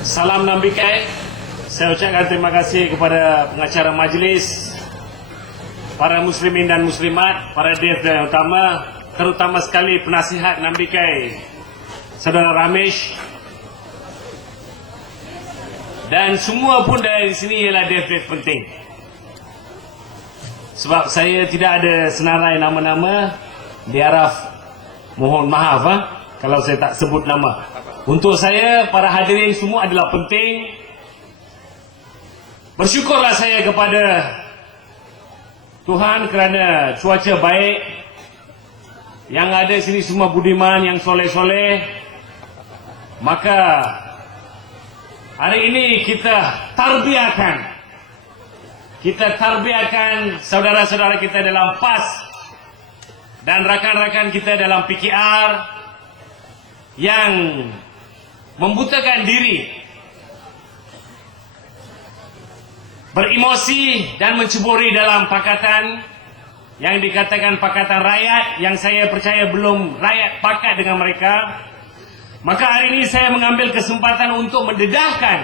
Salam Nambikai. Saya ucapkan terima kasih kepada pengacara majlis, para muslimin dan muslimat, para dief dan utama, terutama sekali penasihat Nambikai, Saudara Ramesh. Dan semua pun dari sini ialah dief-dief penting. Sebab saya tidak ada senarai nama-nama, diharap mohon maaf kalau saya tak sebut nama. Untuk saya, para hadirin semua adalah penting. Bersyukurlah saya kepada Tuhan kerana cuaca baik. Yang ada sini semua budiman, yang soleh-soleh. Maka hari ini kita tarbiahkan saudara-saudara kita dalam PAS dan rakan-rakan kita dalam PKR yang membutakan diri, beremosi dan menceburi dalam pakatan yang dikatakan pakatan rakyat, yang saya percaya belum rakyat pakat dengan mereka. Maka hari ini saya mengambil kesempatan untuk mendedahkan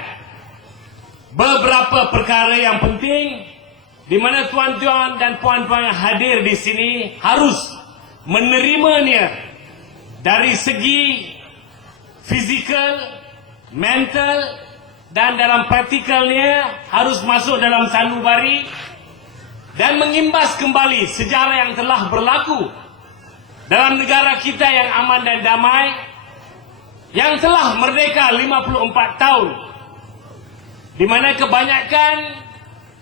beberapa perkara yang penting di mana tuan-tuan dan puan-puan yang hadir di sini harus menerimanya dari segi fizikal, mental, dan dalam praktikalnya harus masuk dalam sanubari dan mengimbas kembali sejarah yang telah berlaku dalam negara kita yang aman dan damai, yang telah merdeka 54 tahun, di mana kebanyakan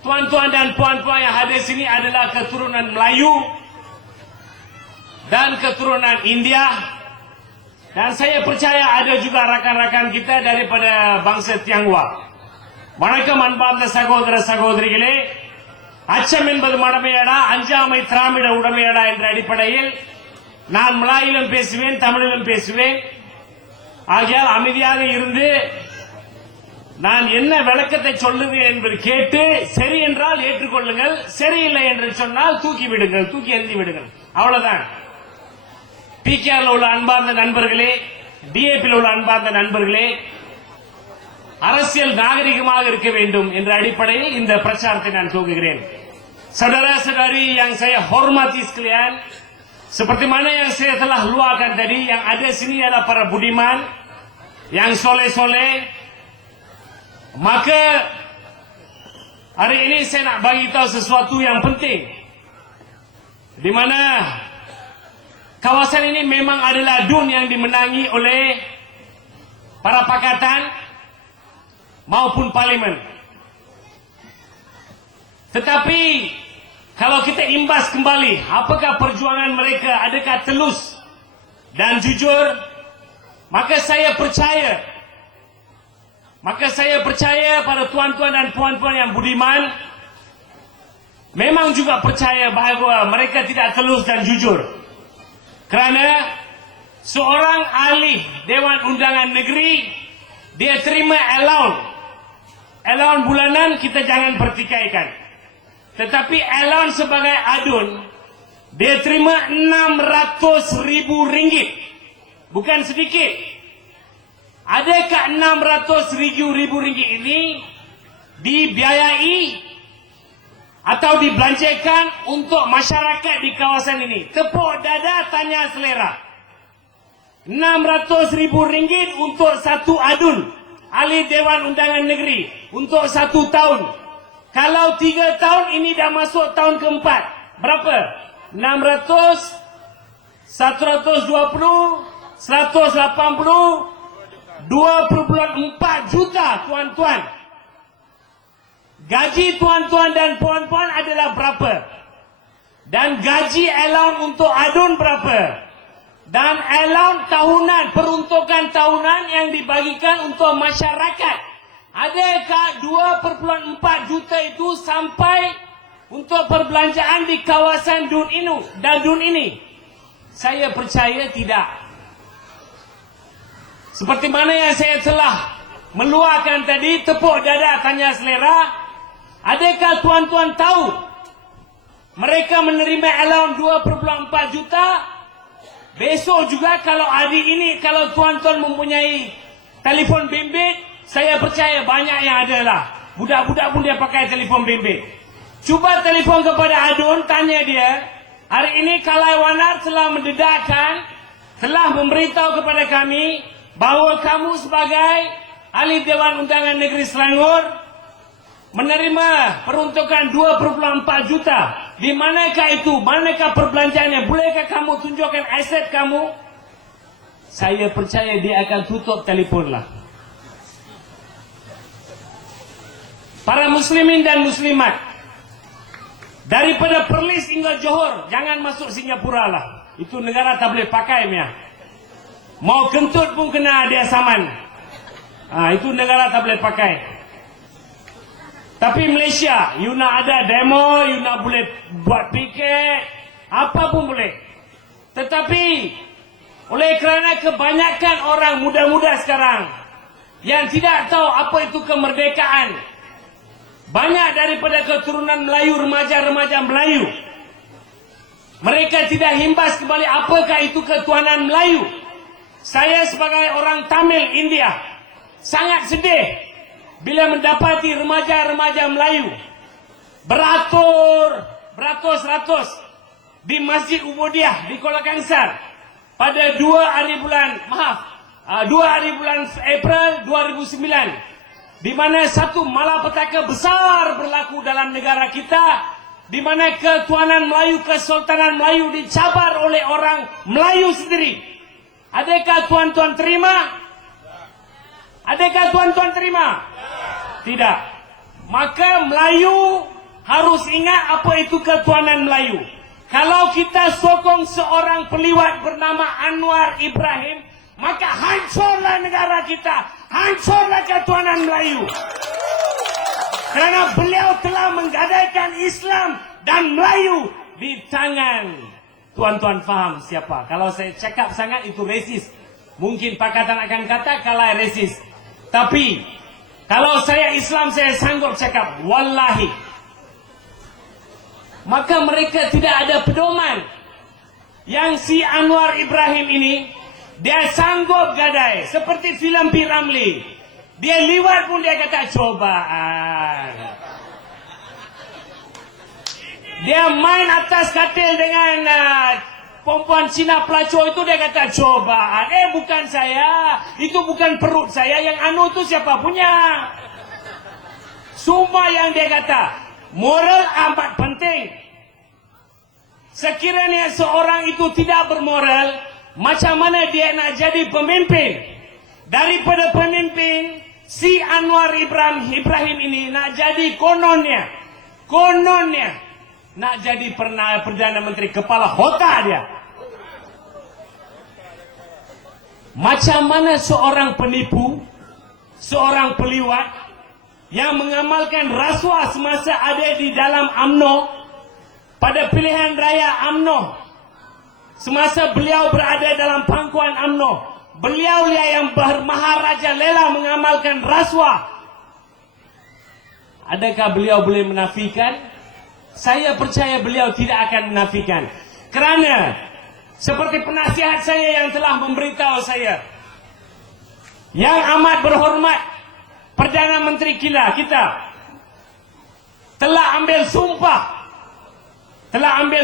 tuan-tuan dan puan-puan yang hadir sini adalah keturunan Melayu dan keturunan India. Dan saya percaya ada juga rakan-rakan kita daripada bangsa Tionghoa. Mereka manfaatnya saudara-saudariகளே, அச்சம் என்பது மடமையடா, அஞ்சாமை திராமிட உடமையடா என்ற அடிப்படையில் நான் மலாயிலும் பேசுவேன், தமிழிலும் பேசுவேன். ஆகையால் அமைதியாக இருந்து நான் என்ன விளக்கத்தை சொல்லுவேன் என்பது கேட்டு சரி என்றால் ஏற்றுக்கொள்ளுங்கள், சரியில்லை என்று சொன்னால் தூக்கி விடுங்கள், தூக்கி எறிந்து விடுங்கள். அவ்வளவுதான். PKR உள்ள அன்பார்ந்த நண்பர்களே, DAP உள்ள அன்பார்ந்த நண்பர்களே, அரசியல் நாகரிகமாக இருக்க வேண்டும் என்ற அடிப்படையில் இந்த பிரச்சாரத்தை நான் துவங்குகிறேன். Saudara-saudari yang saya hormati sekalian, seperti mana yang saya telah luahkan tadi, yang ada sini adalah para budiman yang soleh-soleh. Maka hari ini saya nak bagi tahu sesuatu yang penting, di mana kawasan ini memang adalah DUN yang dimenangi oleh para pakatan maupun parlimen. Tetapi kalau kita imbas kembali, apakah perjuangan mereka, adakah telus dan jujur? Maka saya percaya pada tuan-tuan dan puan-puan yang budiman memang juga percaya bahawa mereka tidak telus dan jujur. Kerana seorang ahli Dewan Undangan Negeri, dia terima allowance bulanan, kita jangan pertikaikan. Tetapi allowance sebagai adun, dia terima 600,000 ringgit. Bukan sedikit. Adakah 600,000 ringgit ini dibiayai atau dibelanjakan untuk masyarakat di kawasan ini? Tepuk dada, tanya selera. 600,000 ringgit untuk satu adun ahli Dewan Undangan Negeri untuk 1 tahun. Kalau 3 tahun, ini dah masuk tahun keempat. Berapa? 600, 120, 180, 2,4 juta, tuan-tuan. Gaji tuan-tuan dan puan-puan adalah berapa? Dan gaji allowance untuk adun berapa? Dan allowance tahunan, peruntukan tahunan yang dibagikan untuk masyarakat, adakah 2,4 juta itu sampai untuk perbelanjaan di kawasan DUN ini? Saya percaya tidak. Seperti mana yang saya telah meluahkan tadi, tepuk dada, tanya selera. Adakah tuan-tuan tahu mereka menerima allowance 2,4 juta? Besok juga kalau hari ini, kalau tuan-tuan mempunyai telefon bimbit, saya percaya banyak yang adalah budak-budak pun dia pakai telefon bimbit. Cuba telefon kepada Adun, tanya dia, hari ini Kalai Wandar telah mendedahkan, telah memberitahu kepada kami bahawa kamu sebagai ahli Dewan Undangan Negeri Selangor menerima peruntukan 2,4 juta. Di manakah itu? Manakah perbelanjaannya? Bolehkah kamu tunjukkan aset kamu? Saya percaya dia akan tutup telefonlah. Para muslimin dan muslimat, daripada Perlis hingga Johor, jangan masuk Singapura lah. Itu negara tak boleh pakai punya. Mau kentut pun kena dia saman. Itu negara tak boleh pakai. Tapi Malaysia, you nak ada demo, you nak boleh buat piket, apa pun boleh. Tetapi oleh kerana kebanyakan orang muda-muda sekarang yang tidak tahu apa itu kemerdekaan, banyak daripada keturunan Melayu, remaja-remaja Melayu, mereka tidak himbas kembali apakah itu ketuhanan Melayu. Saya sebagai orang Tamil India sangat sedih bila mendapati remaja-remaja Melayu beratus-ratus di Masjid Ubudiah di Kuala Kangsar pada 2 hari bulan April 2009, di mana satu malapetaka besar berlaku dalam negara kita, di mana ketuhanan Melayu, Kesultanan Melayu dicabar oleh orang Melayu sendiri. Adakah tuan-tuan terima? Adakah tuan-tuan terima? Tidak. Maka Melayu harus ingat apa itu ketuhanan Melayu. Kalau kita sokong seorang peliwat bernama Anwar Ibrahim, maka hancurlah negara kita, hancurlah ketuhanan Melayu. Kerana beliau telah menggadaikan Islam dan Melayu di tangan. Tuan-tuan faham siapa? Kalau saya cakap sangat itu resis. Mungkin pakatan akan kata Kalai resis. Tapi kalau saya Islam, saya sanggup cakap wallahi. Maka mereka tidak ada pedoman. Yang si Anwar Ibrahim ini, dia sanggup gadai. Seperti filem P. Ramlee. Dia liwat pun dia kata cobaan. Dia main atas katil dengan perempuan Cina pelacur itu, dia kata cobaan. Bukan saya. Itu bukan perut saya. Yang anu itu siapa punya? Semua yang dia kata. Moral amat penting. Sekiranya seorang itu tidak bermoral, macam mana dia nak jadi pemimpin? Daripada pemimpin, si Anwar Ibrahim ini nak jadi kononnya nak jadi Perdana Menteri, kepala otak dia. Macam mana seorang penipu, seorang peliwat yang mengamalkan rasuah semasa ada di dalam UMNO, pada pilihan raya UMNO, semasa beliau berada dalam pangkuan UMNO, beliau yang bermaharaja lela mengamalkan rasuah. Adakah beliau boleh menafikan? Saya percaya beliau tidak akan menafikan. Kerana seperti penasihat saya yang telah memberitahu saya, yang amat berhormat Perdana Menteri kita telah ambil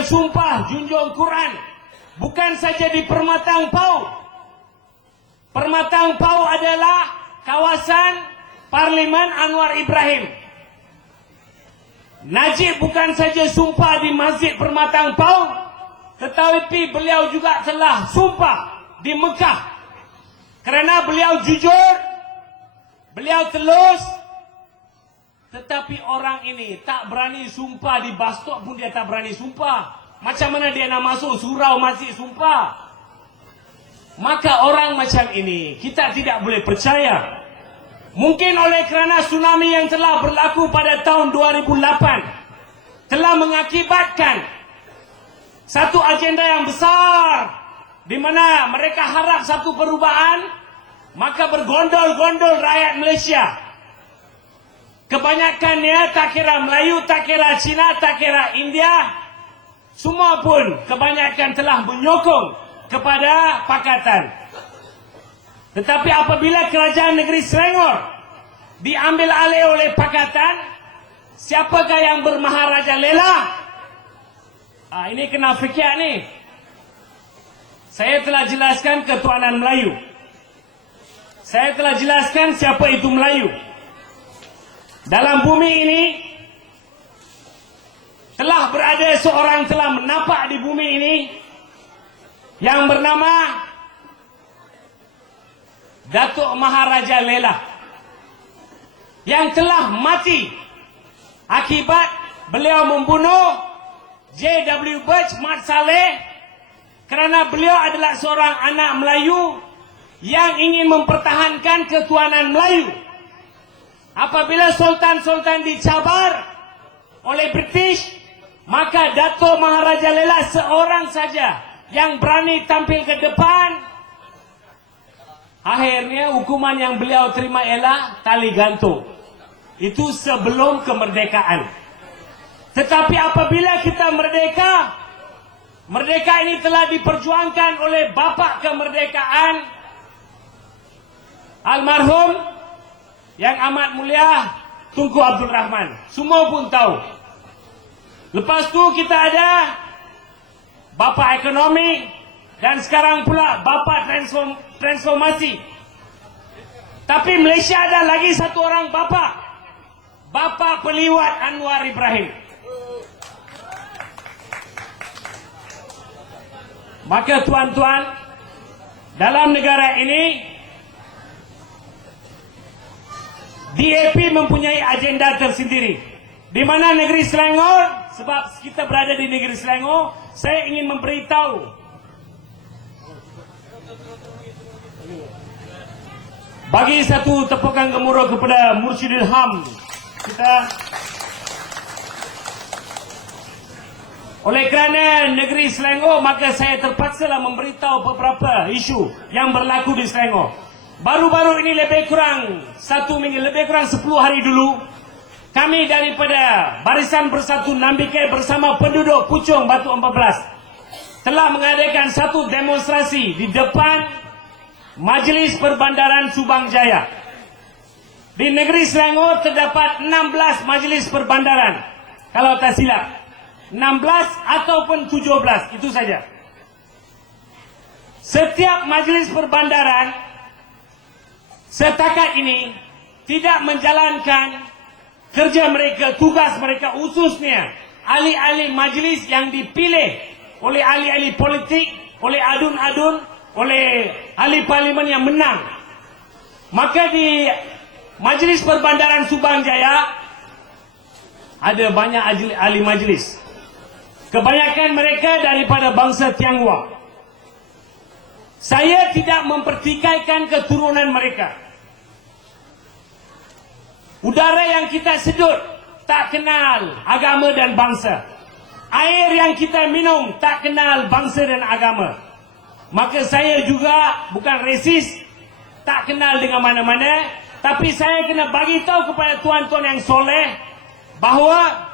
sumpah junjung Quran, bukan saja di Permatang Pau. Permatang Pau adalah kawasan Parlimen Anwar Ibrahim. Najib bukan saja sumpah di Masjid Permatang Pau, tetapi beliau juga telah sumpah di Mekah. Kerana beliau jujur, beliau telus. Tetapi orang ini tak berani sumpah di bus stop pun dia tak berani sumpah. Macam mana dia nak masuk surau masjid sumpah? Maka orang macam ini kita tidak boleh percaya. Mungkin oleh kerana tsunami yang telah berlaku pada tahun 2008 telah mengakibatkan satu agenda yang besar, di mana mereka harap satu perubahan, maka bergondol-gondol rakyat Malaysia. Kebanyakannya tak kira Melayu, tak kira Cina, tak kira India, semua pun kebanyakan telah menyokong kepada pakatan. Tetapi apabila kerajaan negeri Selangor diambil alih oleh Pakatan. Siapakah yang bermaharaja lela? Ini kena fikir ni. Saya telah jelaskan ketuanan Melayu. Saya telah jelaskan siapa itu Melayu. Dalam bumi ini telah berada seorang telah menapak di bumi ini yang bernama Datuk Maharaja Lela, yang telah mati akibat beliau membunuh J.W. Birch Mat Saleh kerana beliau adalah seorang anak Melayu yang ingin mempertahankan ketuanan Melayu. Apabila sultan-sultan dicabar oleh British, maka Datuk Maharaja Lela seorang saja yang berani tampil ke depan. Akhirnya hukuman yang beliau terima ialah tali gantung. Itu sebelum kemerdekaan. Tetapi apabila kita merdeka, merdeka ini telah diperjuangkan oleh bapa kemerdekaan almarhum yang amat mulia Tunku Abdul Rahman. Semua pun tahu. Lepas tu kita ada bapa ekonomi dan sekarang pula bapa transformasi. Tapi Malaysia ada lagi satu orang bapa. Bapa Peliwat Anwar Ibrahim. Maka tuan-tuan, dalam negara ini DAP mempunyai agenda tersendiri. Di mana negeri Selangor, sebab kita berada di negeri Selangor, saya ingin memberitahu bagi satu tepukan gemuruh kepada Mursyidul Ham kita. Oleh kerana negeri Selangor, maka saya terpaksalah memberitahu beberapa isu yang berlaku di Selangor. Baru-baru ini lebih kurang 1 minggu, lebih kurang 10 hari dulu, kami daripada Barisan Bersatu Nambikai bersama penduduk Puchong Batu 14 telah mengadakan satu demonstrasi di depan Majlis Perbandaran Subang Jaya. Di negeri Selangor terdapat 16 majlis perbandaran, kalau tak silap 16 ataupun 17, itu saja. Setiap majlis perbandaran setakat ini tidak menjalankan kerja mereka, tugas mereka, khususnya ahli-ahli majlis yang dipilih oleh ahli-ahli politik, oleh adun-adun, oleh ahli parlimen yang menang. Maka di Majlis Perbandaran Subang Jaya ada banyak ahli majlis. Kebanyakan mereka daripada bangsa Tionghoa. Saya tidak mempertikaikan keturunan mereka. Udara yang kita sedut tak kenal agama dan bangsa. Air yang kita minum tak kenal bangsa dan agama. Maka saya juga bukan resis, tak kenal dengan mana-mana. Tapi saya kena bagi tahu kepada tuan-tuan yang soleh bahawa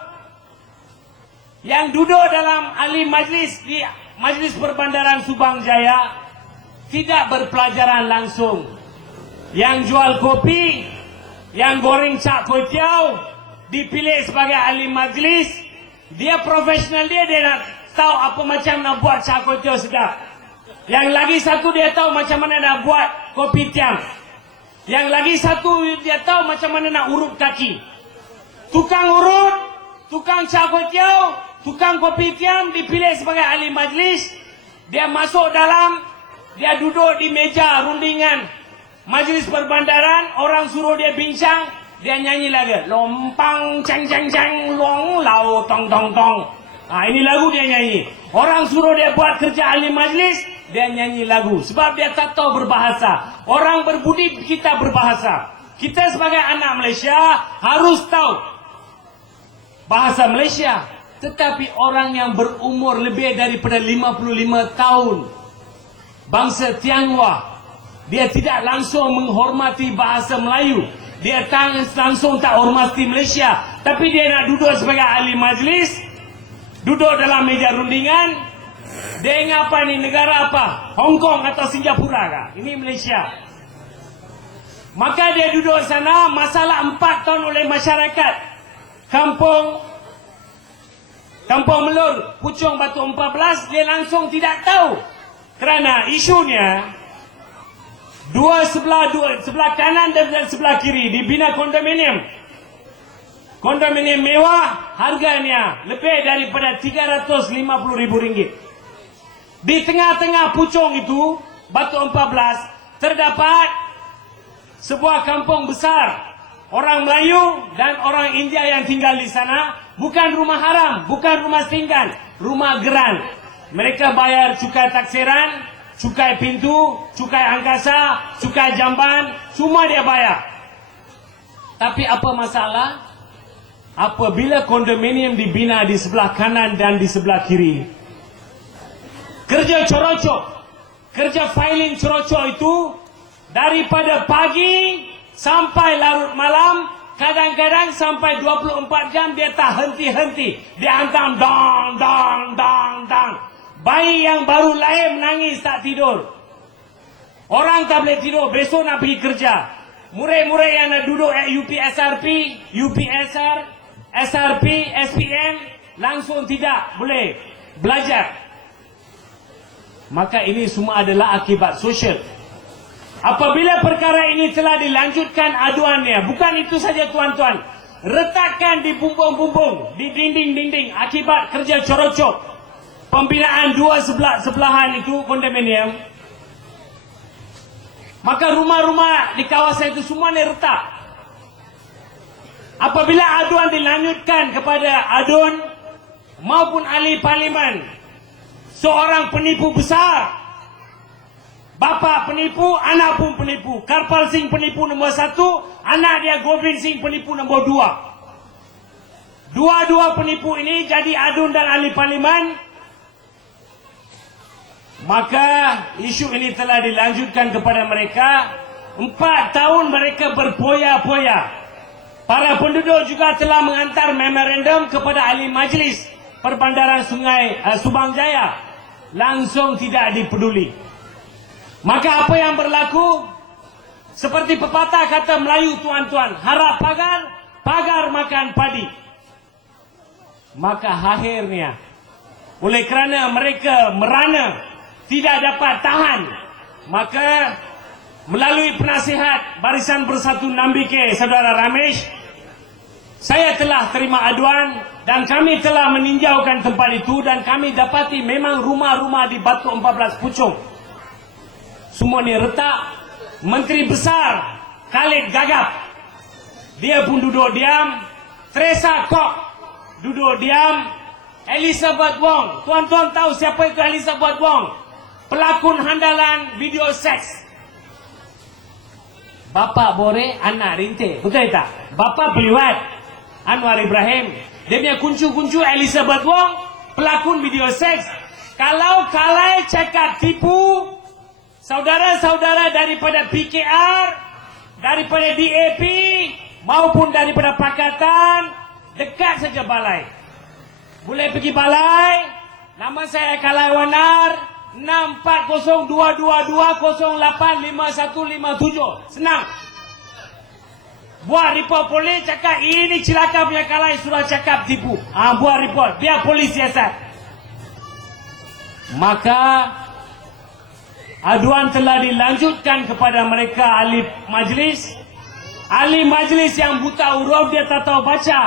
yang duduk dalam ahli majlis di Majlis Perbandaran Subang Jaya tidak berpelajaran langsung. Yang jual kopi, yang goreng cak kuih tiaw, dipilih sebagai ahli majlis, dia profesional, dia nak tahu apa macam nak buat cak kuih tiaw sedap. Yang lagi satu dia tahu macam mana nak buat kopi tiam. Yang lagi satu dia tahu macam mana nak urut kaki. Tukang urut, tukang cak kuih tiaw, tukang kopi tiam dipilih sebagai ahli majlis. Dia masuk dalam, dia duduk di meja rundingan Majlis Perbandaran, orang suruh dia bincang, dia nyanyi lagu lompang cang cang cang long lau tong tong tong. Ini lagu dia nyanyi. Orang suruh dia buat kerja ahli majlis, dia nyanyi lagu. Sebab dia tak tahu berbahasa. Orang berbudi kita berbahasa. Kita sebagai anak Malaysia harus tahu bahasa Malaysia. Tetapi orang yang berumur lebih daripada 55 tahun, bangsa Tionghoa, dia tidak langsung menghormati bahasa Melayu. Dia langsung tak hormati Malaysia. Tapi dia nak duduk sebagai ahli majlis, duduk dalam meja rundingan. Dia ingat apa ni, negara apa? Hong Kong atau Singapura kah? Ini Malaysia. Maka dia duduk sana, masalah 4 tahun oleh masyarakat Kampung Melur, Puchong Batu 14, dia langsung tidak tahu. Kerana isunya sebelah kanan dan sebelah kiri dibina kondominium. Kondominium mewah, harganya lebih daripada RM350,000. Di tengah-tengah Puchong itu, Batu 14, terdapat sebuah kampung besar. Orang Melayu dan orang India yang tinggal di sana. Bukan rumah haram, bukan rumah tinggal, rumah geran. Mereka bayar cukai taksiran, cukai pintu, cukai angkasa, cukai jamban, semua dia bayar. Tapi apa masalah? Apabila kondominium dibina di sebelah kanan dan di sebelah kiri, kerja corocok, kerja filing corocok itu daripada pagi sampai larut malam, kadang-kadang sampai 24 jam dia tak henti-henti. Dia hantam dang, dang, dang, dang. Bayi yang baru lahir menangis tak tidur. Orang tak boleh tidur, besok nak pergi kerja. Murid-murid yang nak duduk at UPSRP, UPSR, SRP, SPM, langsung tidak boleh belajar. Maka ini semua adalah akibat sosial. Apabila perkara ini telah dilanjutkan aduannya, bukan itu saja tuan-tuan, retakan di bumbung-bumbung, di dinding-dinding akibat kerja corocok, pembinaan dua sebelahan itu kondominium, maka rumah-rumah di kawasan itu semuanya retak. Apabila aduan dilanjutkan kepada adun maupun ahli parlimen, seorang penipu besar, bapa penipu, anak pun penipu. Karpal Singh penipu nombor 1, anak dia Govind Singh penipu nombor 2. Dua-dua penipu ini jadi adun dan ahli parlimen. Maka isu ini telah dilanjutkan kepada mereka. 4 tahun mereka berpoya-poya. Para penduduk juga telah menghantar memorandum kepada ahli majlis perbandaran Subang Jaya. Langsung tidak dipeduli. Maka apa yang berlaku? Seperti pepatah kata Melayu tuan-tuan, harap pagar, pagar makan padi. Maka akhirnya, oleh kerana mereka merana, tidak dapat tahan, maka melalui penasihat Barisan Bersatu Nambike, Saudara Ramesh, saya telah terima aduan dan kami telah meninjaukan tempat itu dan kami dapati memang rumah-rumah di Batu 14 Puchong semua ni retak. Menteri Besar Khalid Gagap, dia pun duduk diam. Teresa Kok duduk diam. Elizabeth Wong, tuan-tuan tahu siapa itu Elizabeth Wong? Pelakon handalan video seks. Bapa Bore, anak Rinte, betul tak? Bapa Peliwat, Anwar Ibrahim. Dia punya kuncu-kuncu Elizabeth Wong, pelakon video seks. Kalau kalai cakap tipu, saudara-saudara daripada PKR, daripada DAP, maupun daripada Pakatan, dekat saja balai. Boleh pergi balai. Nama saya Kalai Wanar, 640222085157. Senang. Buat report polis, cakap ini celaka punya Kalai, sudah cakap tipu. Buat report, biar polis siasat. Maka aduan telah dilanjutkan kepada mereka ahli majlis. Ahli majlis yang buta huruf, dia tak tahu baca.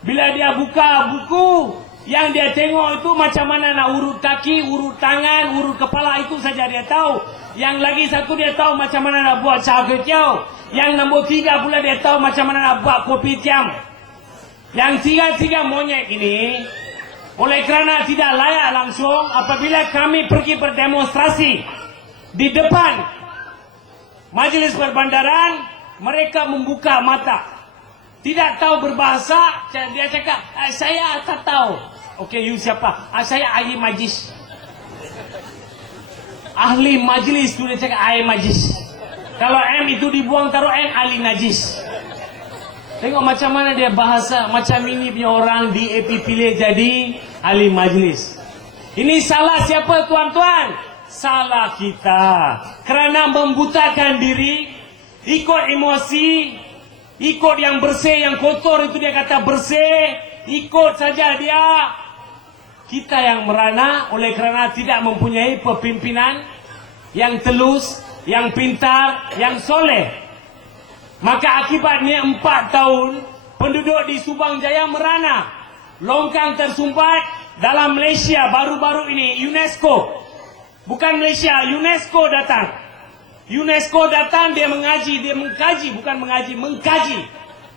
Bila dia buka buku, yang dia tengok itu macam mana nak urut kaki, urut tangan, urut kepala, itu saja dia tahu. Yang lagi satu dia tahu macam mana nak buat char kway teow. Yang nombor 3 pula dia tahu macam mana nak buat kopi tiam. Yang tiga-tiga monyet ini, oleh kerana tidak layak langsung, apabila kami pergi berdemonstrasi di depan majlis perbandaran, mereka membuka mata. Tidak tahu berbahasa, dia cakap, saya tak tahu. Okey, you siapa? Saya ahli majlis. Ahli majlis tu dia cakap ahli majlis. Kalau M itu dibuang, taruh N, ahli najis. Tengok macam mana dia bahasa. Macam ini punya orang DAP pilih jadi ahli majlis. Ini salah siapa tuan-tuan? Salah kita. Kerana membutakan diri, ikut emosi, ikut yang bersih, yang kotor itu dia kata bersih, ikut saja dia. Kita yang merana oleh kerana tidak mempunyai pepimpinan yang telus, yang pintar, yang soleh. Maka akibatnya 4 tahun penduduk di Subang Jaya merana. Longkang tersumbat dalam Malaysia baru-baru ini UNESCO. Bukan Malaysia, UNESCO datang. UNESCO datang, dia mengaji, dia mengkaji, bukan mengaji, mengkaji.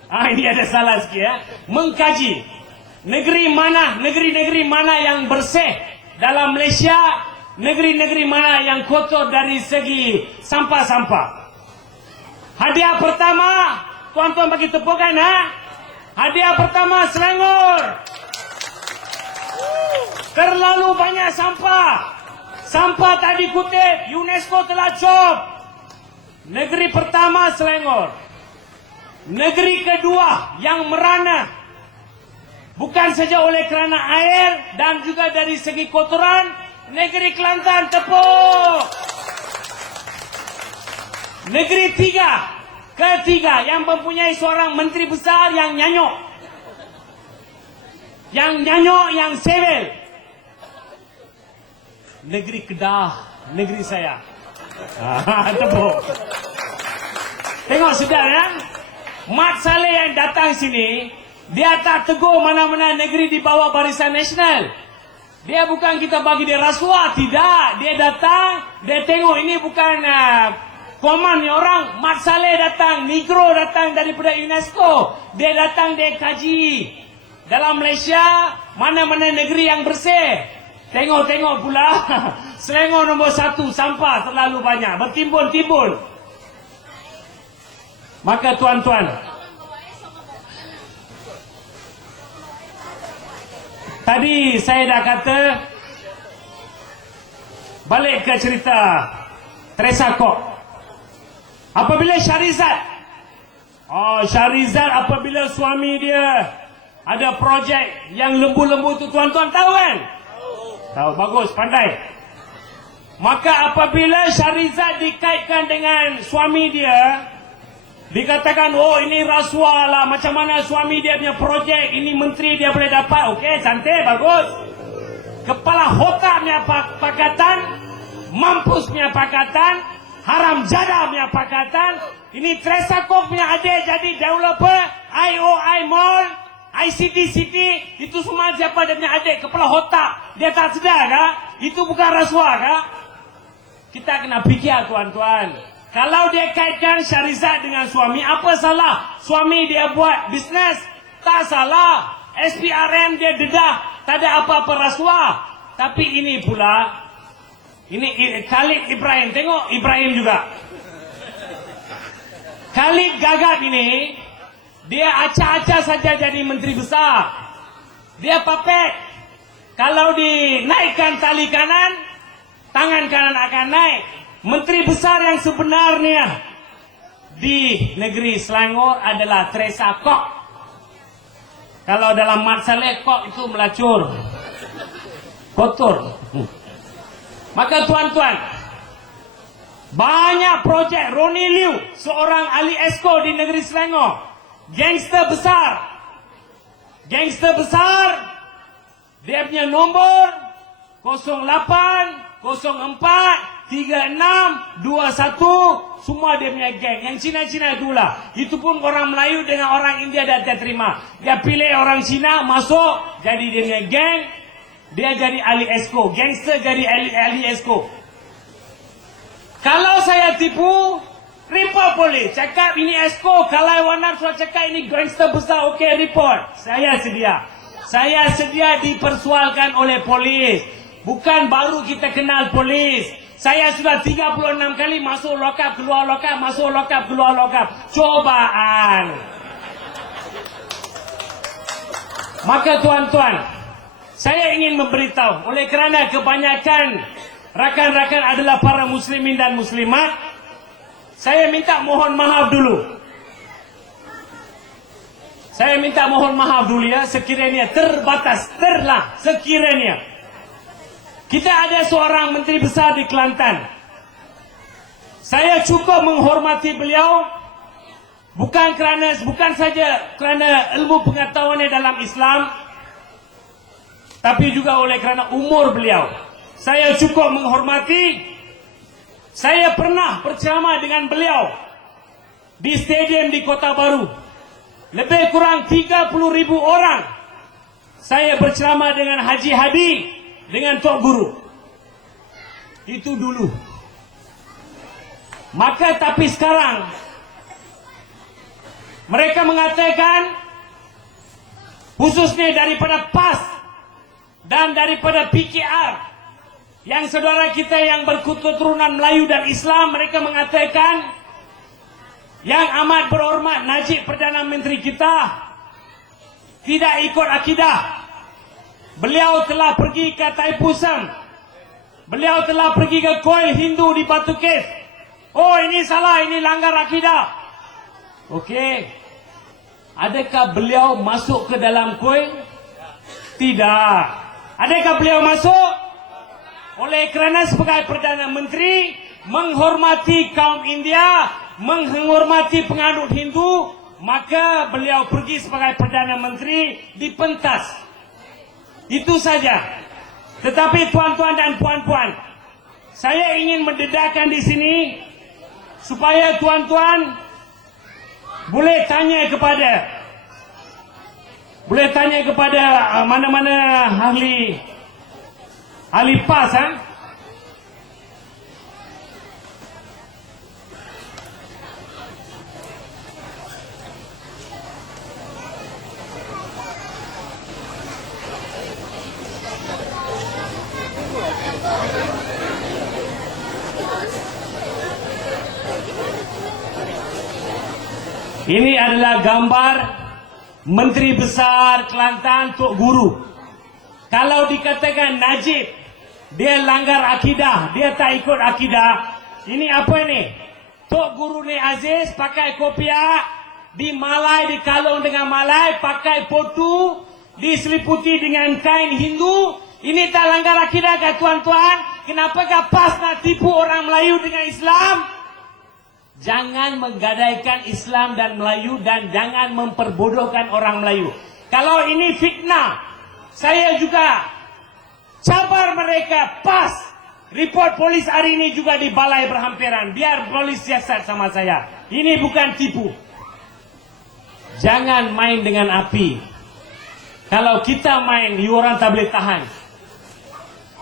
Ini ada salah sikit ya. Mengkaji. Negeri-negeri mana yang bersih dalam Malaysia, negeri-negeri mana yang kotor dari segi sampah-sampah. Hadiah pertama, tuan-tuan bagi tepukan ha? Hadiah pertama Selangor. Terlalu banyak sampah. Sampah tak dikutip, UNESCO telah cop. Negeri pertama Selangor. Negeri kedua yang merana. Bukan saja oleh kerana air dan juga dari segi kotoran, negeri Kelantan tepuk. Negeri ketiga yang mempunyai seorang menteri besar yang nyanyok. Yang sewel. Negeri Kedah, negeri saya. Tepuk. Tengok sedar ya. Mat Saleh yang datang sini, dia tak tegur mana-mana negeri di bawah Barisan Nasional. Dia bukan kita bagi dia rasuah, tidak. Dia datang, dia tengok ini bukan koman ni orang. Mat Saleh datang, Negro datang daripada UNESCO. Dia datang, dia kaji. Dalam Malaysia, mana-mana negeri yang bersih. Tengok-tengok pula, Selangor nombor 1, sampah terlalu banyak. Bertimbun-timbun. Maka tuan-tuan, tadi saya dah kata, balik ke cerita Teresa Kok. Apabila Syahrizad apabila suami dia ada projek yang lembu-lembu tu, tuan-tuan tahu kan? Tahu, bagus, pandai. Maka apabila Syahrizad dikaitkan dengan suami dia, dikatakan, oh ini rasuah lah, macam mana suami dia punya projek, ini menteri dia boleh dapat. Okey, cantik, bagus. Kepala otak punya pakatan, mampus punya pakatan, haram jadah punya pakatan. Ini Teresa Kok punya adik jadi developer, IOI Mall, ICT City, itu semua siapa dia punya adik, kepala otak. Dia tak sedar kah? Itu bukan rasuah kah? Kita kena fikir tuan-tuan. Kalau dia kaitkan Syahrizad dengan suami, apa salah? Suami dia buat bisnes, tak salah. SPRM dia dedah, tak ada apa-apa rasuah. Tapi ini pula, ini Khalid Ibrahim, tengok Ibrahim juga. Khalid Gagap ini, dia acah-acah saja jadi menteri besar. Dia papet. Kalau dinaikkan tali kanan, tangan kanan akan naik. Menteri besar yang sebenarnya di negeri Selangor adalah Teresa Kok. Kalau dalam Mat Saleh, Kok itu melacur, kotor. Maka tuan-tuan, banyak projek. Ronnie Liu, seorang ahli esko di negeri Selangor, gangster besar. Dia punya nombor 08, 04, 36, 21, semua dia punya geng. Yang Cina-Cina itulah. Itu pun orang Melayu dengan orang India dah terima. Dia pilih orang Cina masuk, jadi dia punya geng. Dia jadi ahli esko. Gangster jadi ahli esko. Kalau saya tipu, report boleh. Cakap ini esko. Kalau Wanar sudah cakap ini gangster besar, okey, report. Saya sedia dipersoalkan oleh polis. Bukan baru kita kenal polis. Saya sudah 36 kali masuk lokap, keluar lokap, masuk lokap, keluar lokap. Cobaan. Maka tuan-tuan, saya ingin memberitahu, oleh kerana kebanyakan rakan-rakan adalah para muslimin dan muslimat, saya minta mohon maaf dulu. Saya minta mohon maaf dulu ya, sekiranya terbatas, sekiranya. Kita ada seorang menteri besar di Kelantan. Saya cukup menghormati beliau bukan saja kerana ilmu pengetahuannya dalam Islam, tapi juga oleh kerana umur beliau. Saya cukup menghormati. Saya pernah berceramah dengan beliau di stadium di Kota Baru. Lebih kurang 30,000 orang. Saya berceramah dengan Haji Hadi, dengan Tok Guru. Itu dulu. Maka tapi sekarang mereka mengatakan, khususnya daripada PAS dan daripada PKR, yang saudara kita yang berketurunan Melayu dan Islam, mereka mengatakan yang amat berhormat Najib Perdana Menteri kita tidak ikut akidah. Beliau telah pergi ke Thaipusam. Beliau telah pergi ke kuil Hindu di Batu Kes. Oh, ini salah, ini langgar akidah. Okey. Adakah beliau masuk ke dalam kuil? Tidak. Adakah beliau masuk? Oleh kerana sebagai Perdana Menteri menghormati kaum India, menghormati penganut Hindu, maka beliau pergi sebagai Perdana Menteri dipentas. Itu saja. Tetapi tuan-tuan dan puan-puan, saya ingin mendedahkan di sini supaya tuan-tuan boleh tanya kepada mana-mana ahli PAS, Ini adalah gambar Menteri Besar Kelantan Tok Guru. Kalau dikatakan Najib dia langgar akidah, dia tak ikut akidah, ini apa ni? Tok Guru ni Aziz pakai kopiah, di Malai dikalung dengan Malai, pakai potu, diseliputi dengan kain Hindu. Ini tak langgar akidah ke tuan-tuan? Kenapakah PAS nak tipu orang Melayu dengan Islam? Jangan menggadaikan Islam dan Melayu dan jangan memperbodohkan orang Melayu. Kalau ini fitnah, saya juga cabar mereka. PAS, report polis hari ini juga di balai berhampiran. Biar polis siasat sama saya. Ini bukan tipu. Jangan main dengan api. Kalau kita main, you orang tak boleh tahan.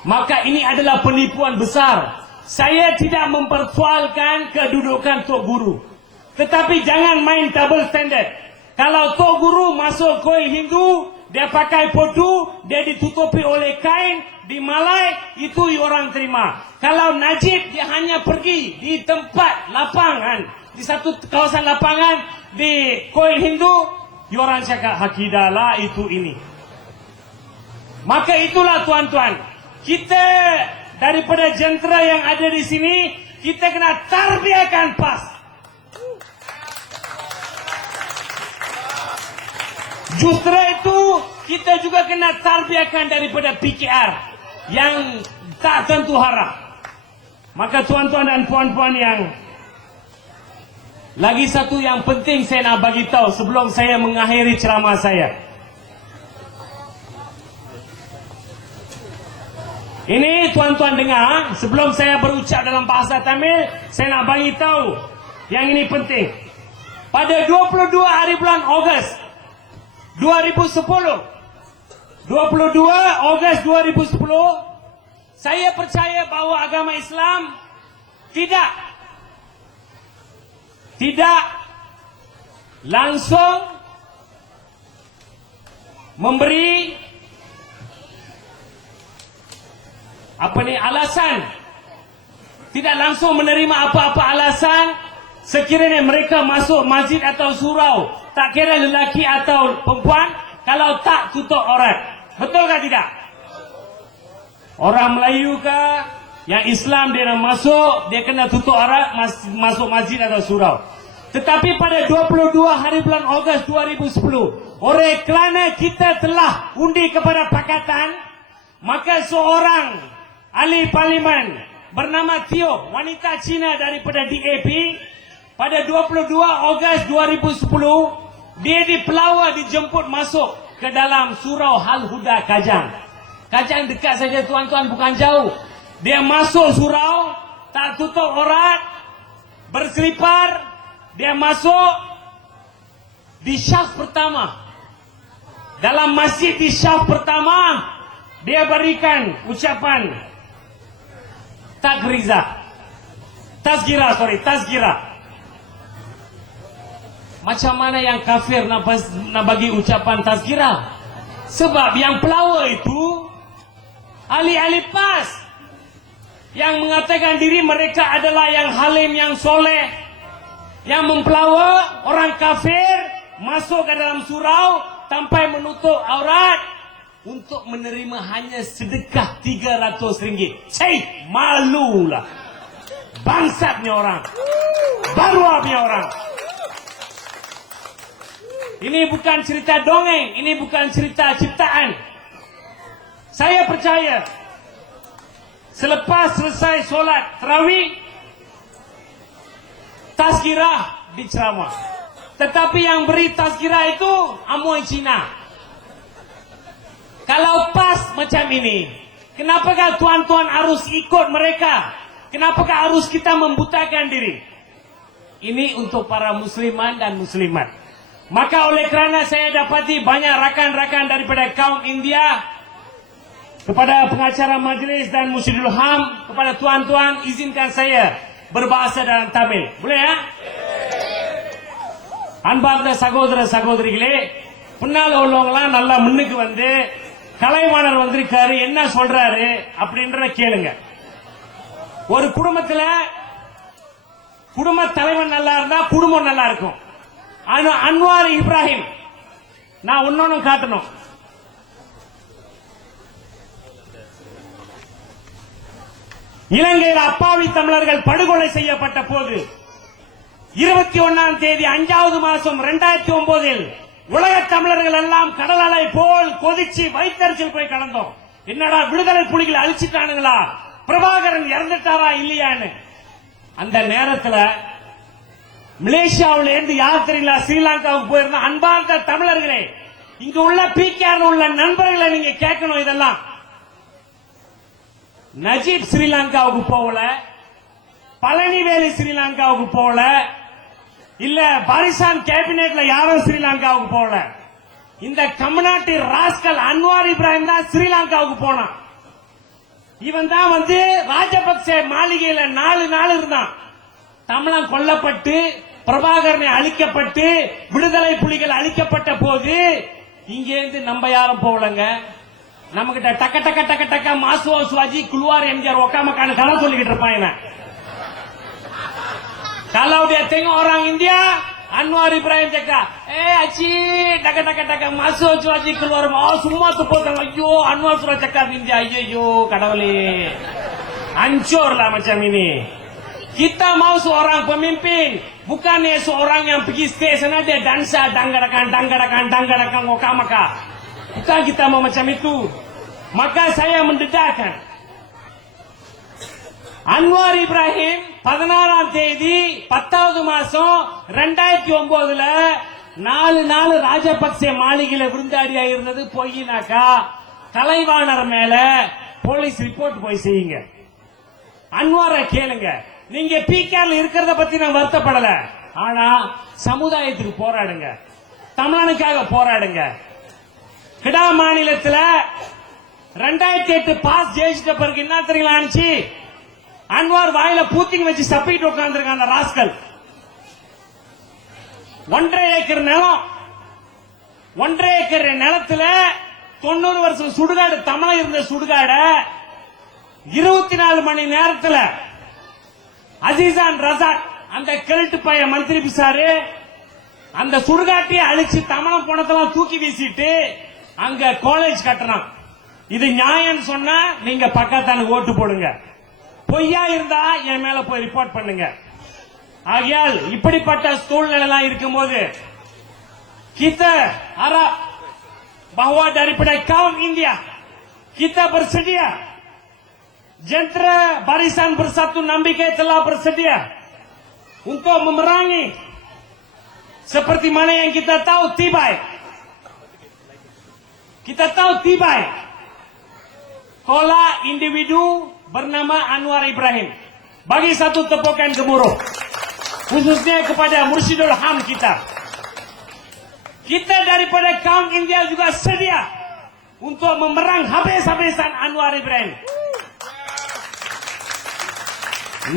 Maka ini adalah penipuan besar. Saya tidak mempersoalkan kedudukan Tok Guru. Tetapi jangan main double standard. Kalau Tok Guru masuk kuil Hindu, dia pakai potu, dia ditutupi oleh kain, di Malai, itu orang terima. Kalau Najib, dia hanya pergi di tempat lapangan, di satu kawasan lapangan, di kuil Hindu, orang cakap akidah lah itu ini. Maka itulah tuan-tuan, kita daripada jentera yang ada di sini, kita kena tarbiahkan PAS. Justru itu, kita juga kena tarbiahkan daripada PKR yang tak tentu harap. Maka tuan-tuan dan puan-puan yang lagi satu yang penting saya nak bagi tahu sebelum saya mengakhiri ceramah saya. Ini tuan-tuan dengar, sebelum saya berucap dalam bahasa Tamil, saya nak bagi tahu yang ini penting. Pada 22 hari bulan Ogos 2010, 22 Ogos 2010, saya percaya bahawa agama Islam tidak langsung memberi alasan, tidak langsung menerima apa-apa alasan sekiranya mereka masuk masjid atau surau, tak kira lelaki atau perempuan, kalau tak tutup aurat. Betul ke tidak? Orang Melayu ke yang Islam dia nak masuk, dia kena tutup aurat, masuk masjid atau surau. Tetapi pada 22 hari bulan Ogos 2010, oleh kerana kita telah undi kepada pakatan, maka seorang ahli parlimen bernama Tio, wanita Cina daripada DAP, pada 22 Ogos 2010 dia dipelawa dijemput masuk ke dalam surau Al-Huda Kajang. Kajang dekat saja tuan-tuan, bukan jauh. Dia masuk surau, tak tutup aurat, berselipar, dia masuk di syaf pertama. Dalam masjid di syaf pertama, dia berikan ucapan tazkirah. Macam mana yang kafir nak bagi ucapan tazkirah? Sebab yang pelawa itu ahli-ahli PAS yang mengatakan diri mereka adalah yang halim, yang soleh, yang mempelawa orang kafir masuk ke dalam surau tanpa menutup aurat untuk menerima hanya sedekah RM300. Cai, malulah. Bangsatnya orang. Baruabnya orang. Ini bukan cerita dongeng, ini bukan cerita ciptaan. Saya percaya selepas selesai solat tarawih, tazkirah diceramah. Tetapi yang beri tazkirah itu amoy Cina. Kalau PAS macam ini, kenapakah tuan-tuan harus ikut mereka? Kenapakah harus kita membutakan diri? Ini untuk para musliman dan muslimat. Maka oleh kerana saya dapati banyak rakan-rakan daripada kaum India, kepada pengacara majlis dan Musyidul Ham, kepada tuan-tuan, izinkan saya berbahasa dalam Tamil. Boleh ya? அன்பார்ந்த சகோதர சகோதரிகளே, பின்னால் உள்ளவங்களாம் நல்லா முன்னுக்கு வந்து கலைவாணர் வந்திருக்காரு, என்ன சொல்றாரு அப்படின்ற கேளுங்க. ஒரு குடும்பத்துல குடும்ப தலைவன் நல்லா இருந்தா குடும்பம் நல்லா இருக்கும். அன்வார் இப்ராஹிம், நான் ஒன்னொன்னு காட்டணும். இலங்கையில் அப்பாவி தமிழர்கள் படுகொலை செய்யப்பட்ட போது 21ஆம் தேதி 5வது மாசம் 2009 உலக தமிழர்கள் எல்லாம் கடல் அலை போல் கொதிச்சு வைத்தறிச்சல் போய் கலந்தோம். என்னடா விடுதலை புலிகள் அழிச்சிட்டானுங்களா, பிரபாகரன் இறந்துட்டாரா இல்லையான்னு. அந்த நேரத்துல மலேசியாவில இருந்து யார் தெரியல ஸ்ரீலங்காவுக்கு போயிருந்த அன்பார்ந்த தமிழர்களே, இங்க உள்ள பிகேஆர் உள்ள நண்பர்களை நீங்க கேட்கணும். இதெல்லாம் நஜீப் ஸ்ரீலங்காவுக்கு போகல, பழனிவேலி ஸ்ரீலங்காவுக்கு போகல, இல்ல பாரிசான் கேபினெட்ல யாரும் ஸ்ரீலங்காவுக்கு போகல. இந்த கம்நாட்டி ராஸ்கல் அன்வார் இப்ராஹிம் தான் ஸ்ரீலங்காவுக்கு போனான். இவன் தான் வந்து ராஜபக்சே மாளிகையில 4 நாள் இருந்தான். தமிழன் கொல்லப்பட்டு பிரபாகரனை அழிக்கப்பட்டு விடுதலை புலிகள் அழிக்கப்பட்ட போது இங்கேருந்து நம்ம யாரும் போகலங்க. நம்ம கிட்ட டக்க டக்க டக்க டக்க மாசுவா சுவாஜி குழுவார் எம்ஜிஆர் ஒக்காமக்கான கதை சொல்லிக்கிட்டு இருப்பாங்க. Kalau dia tengok orang India, Anwar Ibrahim cakap, aci, taka masuk cuaci keluar, semua tepuk tangan, yo, Anwar sudah cakap India, yo, kadang-kadang hancurlah macam ini. Kita mau seorang pemimpin, bukannya seorang yang pergi stage sana dia dansa, danggarakan, okamaka. Bukan kita mau macam itu. Maka saya mendedahkan Anwar Ibrahim 16ஆம் தேதி 10வது மாசம் 2009 4 நாள் ராஜபக்சே மாளிகையில விருந்தாடியா இருந்தது பொய்னாக்கா கலைவாணர் மேல போலீஸ் ரிப்போர்ட் போய் செய்யுங்க. அன்வாரை கேளுங்க. நீங்க பிகேஆர்ல இருக்கிறத பத்தி நான் வருத்தப்படல, ஆனா சமுதாயத்துக்கு போராடுங்க, தமிழனுக்காக போராடுங்க. கிடா மாநிலத்தில் 2008 பாஸ் ஜெயிச்சிட்ட பிறகு என்ன தெரியுங்களா ஆச்சு? அன்வார் வாயில பூத்திங்க வச்சு சப்பிட்டு உட்கார்ந்துருக்காங்க ராஸ்கல். 1.5 ஏக்கர் நிலம், 1.5 ஏக்கர் நிலத்துல 90 வருஷம் சுடுகாடு, தமிழ் இருந்த சுடுகாட 24 மணி நேரத்துல அஜீசான் ரசாக் அந்த கிழட்டு பைய மந்திரி பிசாரு அந்த சுடுகாட்டையே அழிச்சு தமிழ் பணத்தெல்லாம் தூக்கி வீசிட்டு அங்க காலேஜ் கட்டணும். இது நியாயம் சொன்னா நீங்க பக்கத்தானுக்கு ஓட்டு போடுங்க, பொய்யா இருந்தா என் மேல போய் ரிப்போர்ட் பண்ணுங்க. ஆகையால் இப்படிப்பட்ட சூழ்நிலை இருக்கும்போது kita harap bahwa daripada kaum India kita bersedia, jentera Barisan Bersatu Nambika telah bersedia untuk memerangi seperti mana yang kita tahu Tibet. Kita tahu Tibet tolak individu bernama Anwar Ibrahim. Bagi satu tepukan gemuruh, khususnya kepada Mursyidul Ham kita. Kita daripada kaum India juga sedia untuk memerang habis-habisan Anwar Ibrahim.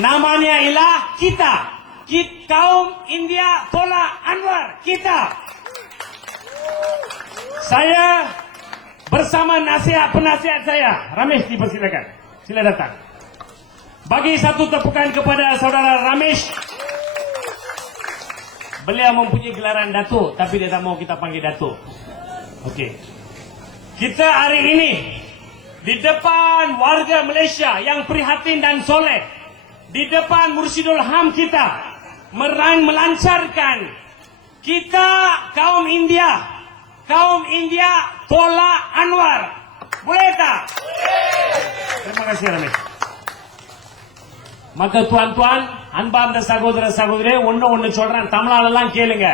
Namanya ialah kita kaum India tolak Anwar kita. Saya bersama penasihat saya, Ramesh, dipersilakan. Sila datang. Bagi satu tepukan kepada saudara Ramesh. Beliau mempunyai gelaran Datuk, tapi dia tak mau kita panggil Datuk. Okey. Kita hari ini di depan warga Malaysia yang prihatin dan soleh, di depan Mursyidul Ham kita, melancarkan kita kaum India tolak Anwar. Boleh tak? Terima kasih Ramesh. Maka tuan-tuan, அன்பார்ந்த சகோதர சகோதரி, ஒன்னு சொல்றேன், தமிழாலெல்லாம் கேளுங்க.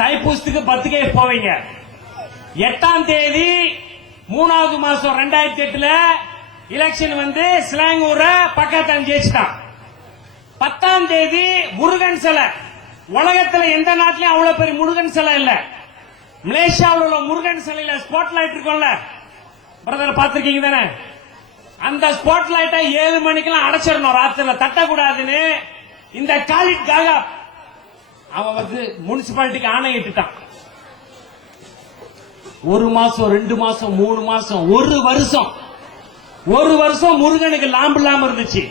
தைப்பூசத்துக்கு பத்திரிகை போவீங்க. 8ஆம் தேதி 3வது மாசம் 2008 எலெக்ஷன் வந்து ஸ்லாங்கூர பக்கத்தான் ஜெயிச்சிட்டான். 10ஆம் தேதி முருகன் சிலை, உலகத்துல எந்த நாட்டிலும் அவ்வளவு பெரிய முருகன் சிலை இல்ல. மலேசியாவில் உள்ள முருகன் சிலையில ஸ்பாட்லைட் இருக்கும்ல, பிரதர் பாத்திருக்கீங்க தானே? அந்த ஸ்பாட்லைட்டை 7 மணிக்கெல்லாம் அடைச்சிடணும், ராத்திரில தட்டக்கூடாதுன்னு இந்த காலிட்காக அவன் வந்து முனிசிபாலிட்டிக்கு ஆணையிட்டுட்டான். 1 மாசம் 2 மாசம் 3 மாசம் 1 வருஷம் முருகனுக்கு லாம்பு இல்லாம இருந்துச்சு.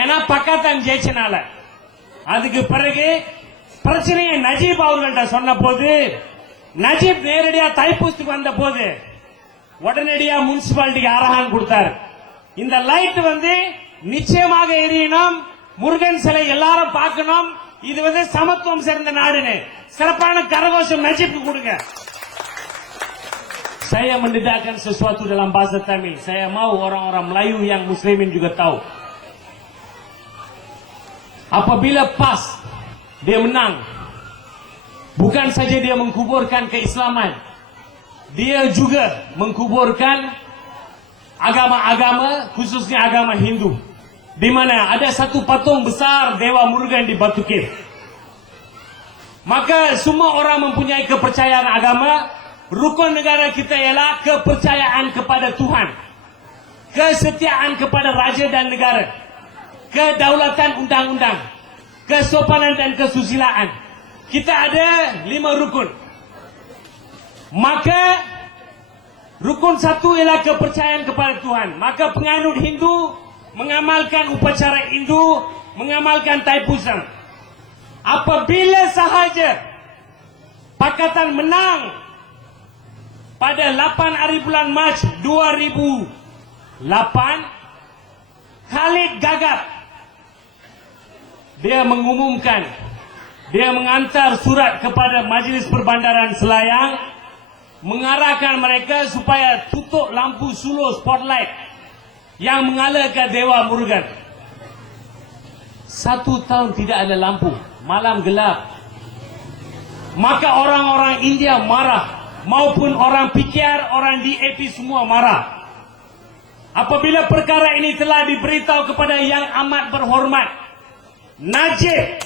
ஏன்னா பக்கத்தான் ஜெயிச்சனால. அதுக்கு பிறகு பிரச்சனையை நஜீப் அவர்கள்ட்ட சொன்ன போது, நஜீப் நேரடியா தைப்பூசத்துக்கு வந்த போது உடனடியா முனிசிபாலிட்டிக்கு அரகான் கொடுத்தாரு. இந்த லைட் வந்து நிச்சயமாக எரியணும், முருகன் சிலை எல்லாரும் பார்க்கணும், இது வந்து சமத்துவம் சேர்ந்த நாடுன்னு சிறப்பான கரகோஷம் நஜீப்க்கு கொடுங்க. Saya mendedahkan sesuatu dalam bahasa Tamil. Saya mau orang-orang Melayu yang Muslimin juga tahu. Apabila PAS dia menang, bukan saja dia mengkuburkan keislaman, dia juga mengkuburkan agama-agama, khususnya agama Hindu, di mana ada satu patung besar Dewa Murugan di Batu Cave. Maka semua orang mempunyai kepercayaan agama. Rukun negara kita ialah kepercayaan kepada Tuhan, kesetiaan kepada raja dan negara, kedaulatan undang-undang, kesopanan dan kesusilaan. Kita ada 5 rukun. Maka rukun 1 ialah kepercayaan kepada Tuhan. Maka penganut Hindu mengamalkan upacara Hindu, mengamalkan Taipusan. Apabila sahaja Pakatan menang pada 8 hari bulan Mac 2008, Khalid Gagap dia mengumumkan, dia mengantar surat kepada Majlis Perbandaran Selayang, mengarahkan mereka supaya tutup lampu suluh spotlight yang mengalah ke Dewa Murugan. 1 tahun tidak ada lampu, malam gelap. Maka orang-orang India marah, maupun orang PKR, orang DAP semua marah. Apabila perkara ini telah diberitahu kepada yang amat berhormat Najib,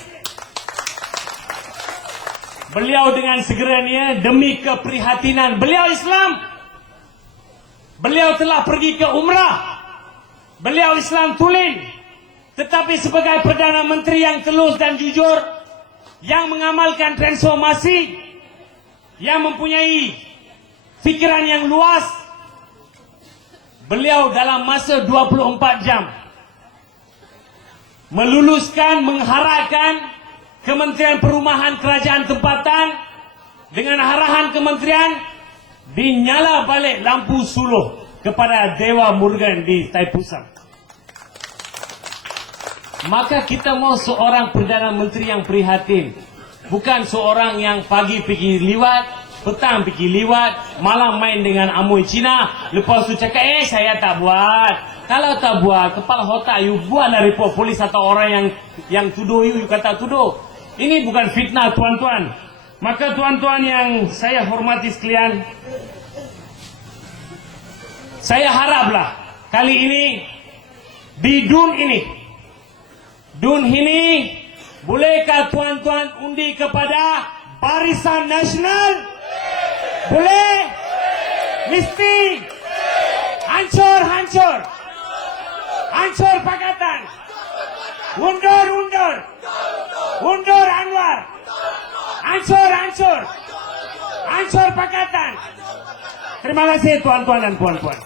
beliau dengan segeranya demi keprihatinan beliau Islam, beliau telah pergi ke umrah, beliau Islam tulen, tetapi sebagai Perdana Menteri yang tulus dan jujur, yang mengamalkan transformasi, yang mempunyai fikiran yang luas, beliau dalam masa 24 jam meluluskan, mengharapkan Kementerian Perumahan Kerajaan Tempatan dengan arahan kementerian dinyala balik lampu suluh kepada Dewa Murugan di Taipusan. Maka kita mau seorang Perdana Menteri yang prihatin, bukan seorang yang pagi pergi liwat, petang pergi liwat, malam main dengan amoy Cina, lepas tu cakap saya tak buat, Kalau tak buat, kepala otak you buat dari polis atau orang yang tuduh you kata tuduh. Ini bukan fitnah tuan-tuan. Maka tuan-tuan yang saya hormati sekalian, saya haraplah kali ini di DUN ini bolehkah tuan-tuan undi kepada Barisan Nasional? Boleh? Mesti? Hancur Pakatan, undur Anwar, hancur Pakatan. Terima kasih tuan-tuan dan puan-puan.